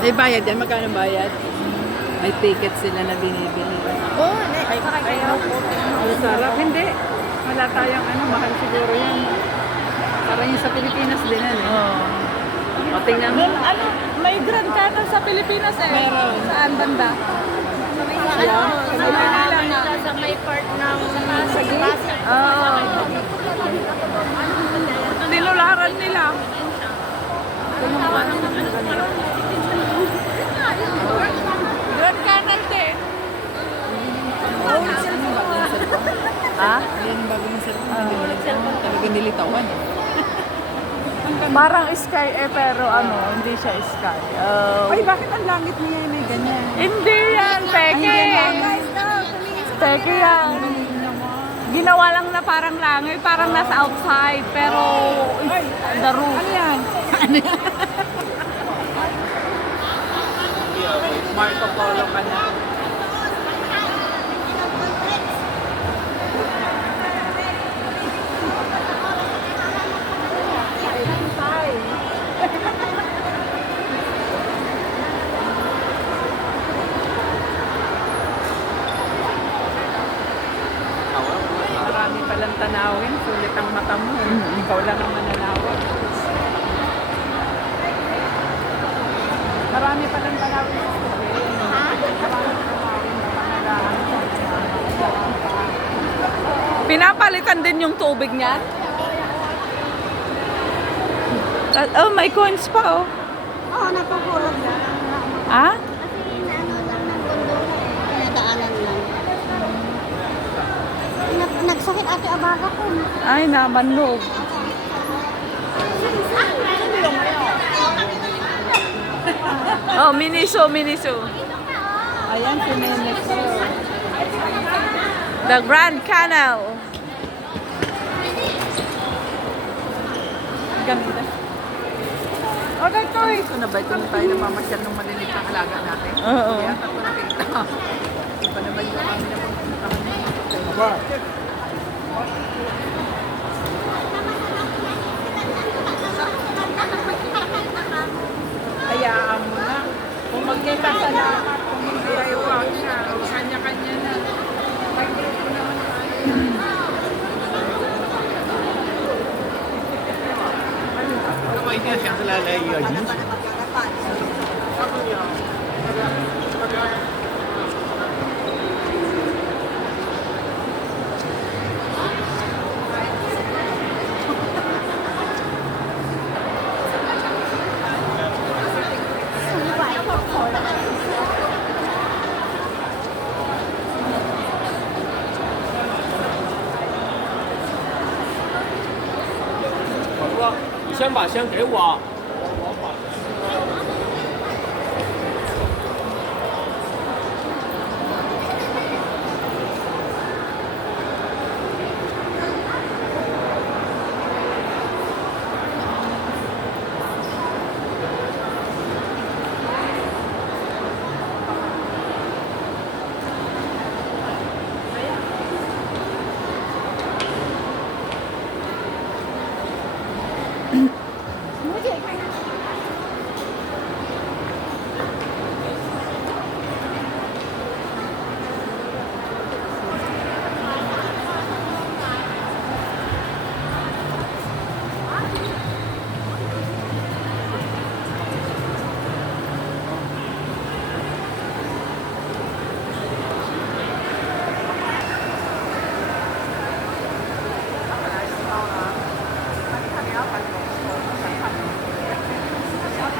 May bayad yan. Magkano bayad? May ticket sila na binibili. Oo, kaya po. Ang sarap. Hindi. Wala tayong mahal siguro yan. Parang yung sa Pilipinas din yan eh. Oo. O, tingnan mo. May Grand Canal sa Pilipinas eh. Meron. Saan banda? Sa may part ng Pasig. Oo. Tinularan nila. Grand Canal din. Ha? Ayan yung bagong cellphone. Talaga nilitawan eh. Parang sky pero hindi siya sky. Ay, bakit ang langit niya may ganyan? Hindi yan, peke. Peke yan. Ginawa lang na parang langit, parang nasa outside, pero the roof. Ano yan? Ano yan? Marco Polo ka na. Marami palang tanawin, sulit ang mata mo. Ikaw lang ang mananawag. Marami palang tanawin sa studio. Pinapalitan din yung tubig niyan? Oh, may coins pa oh. Oo, napapulog na. Ah? Kasi naano lang ng bundok, pinadaanan lang. Nagsakit ate abaga ko. Ay, namanlog. Oh, Miniso. Ayan, si Menex. The Grand Canal. Ganda. Okay, Toy. Ito na ba? Ito na tayo namamasyal ng malilit na alaga natin. Oo. Kaya ito nakita. Iba naman yung kami na pupunta. Hayaan mo na. Kung magkita sa lahat, kung hindi ay wag na, kanya-kanya na. Mag-grupo naman tayo. 那么一定要想出来一个引起。我说你先把香给我。